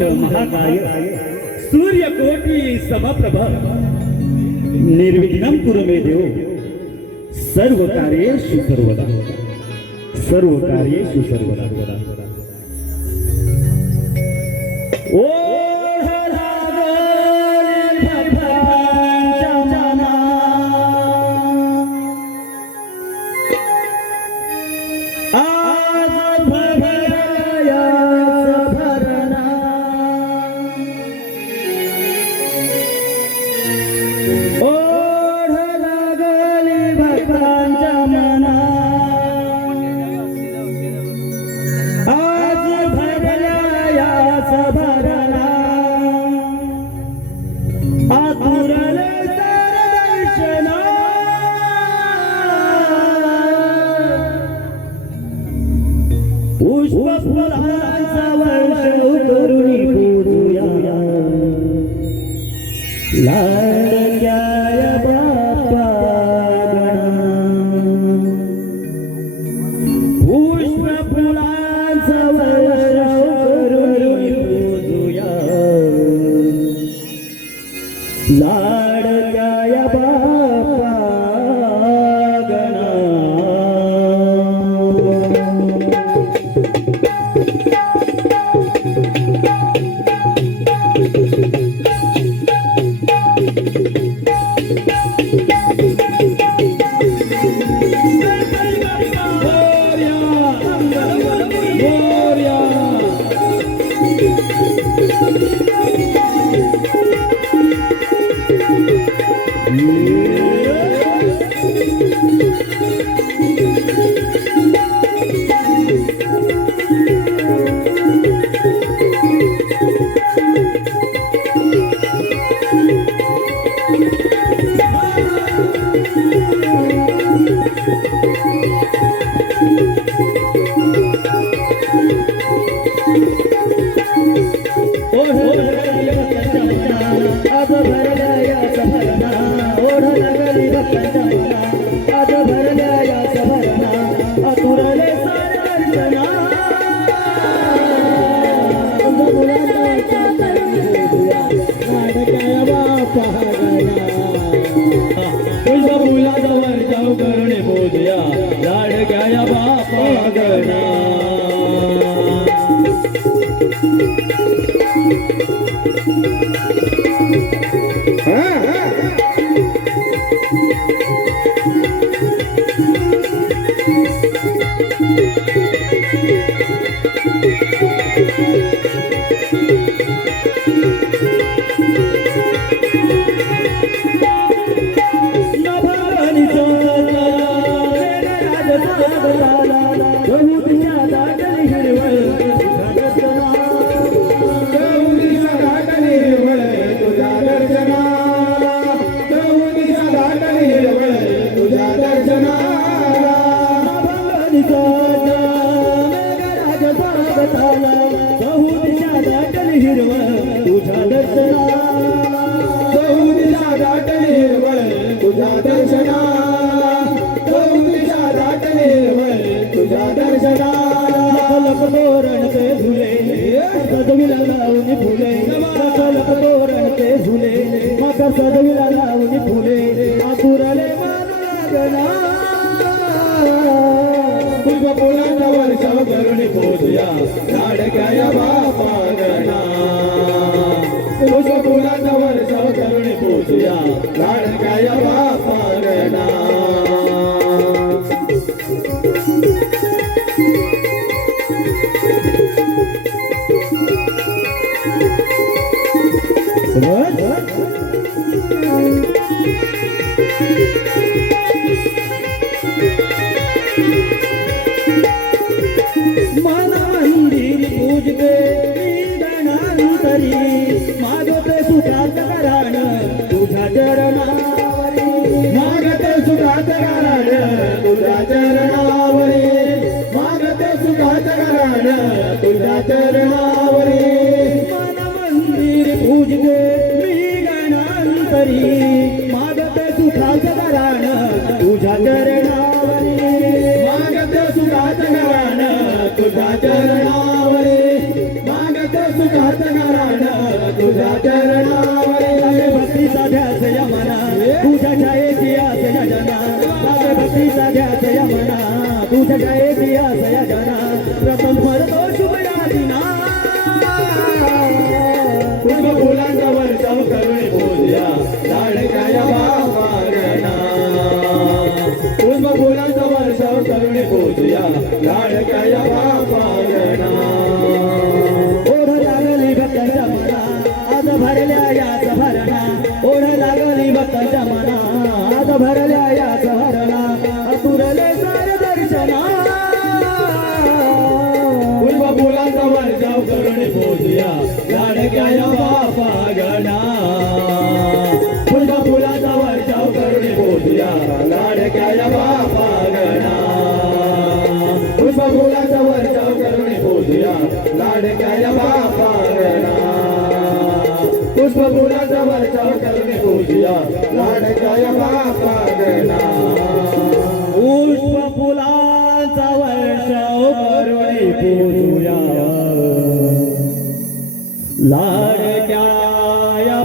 महाकाय सूर्यकोटि समप्रभ निर्विघ्नं कुरु मे देव सर्वकार्येषु सर्वदा ओ तुझ्या चरणावरी मागत सुखात मन तुझ्या चरणावर लागे भक्तीचा ध्यास या मना तुझ्या छायेची आस या जना लागे भक्तीचा ध्यास या मना तुझ्या छायेची आस या जना प्रथम स्मरतो शुभ या दिना पुष्प फुलांचा वर्षाव करुणे पूजा लाडक्या या बाबांना पुष्प फुलांचा वर्षाव करुणे पूजा लाडक्या या बाबांना ओढ लागली भक्तांच्या मना आज भरल्या याच भरणा ओढ लागली भक्तांच्या मना आज भरल्या याच भरणा अतुरले सार दर्शना पुष्प फुलांचा वर्षाव करुणे पूजा लाडक्या या बाबांना पुष्प फुलांचा वर्षाव करुणे पूजा लाडक्या या बाबांना पुष्प फुलांचा वर्षाव करुणे पूजा लाडक्या या बाबांना पुष्प फुलांचा वर्षाव करुणे पूजा लाडक्या या बाबांना पुष्प फुलांचा वर्षाव करुणे पूजूया लाडक्या या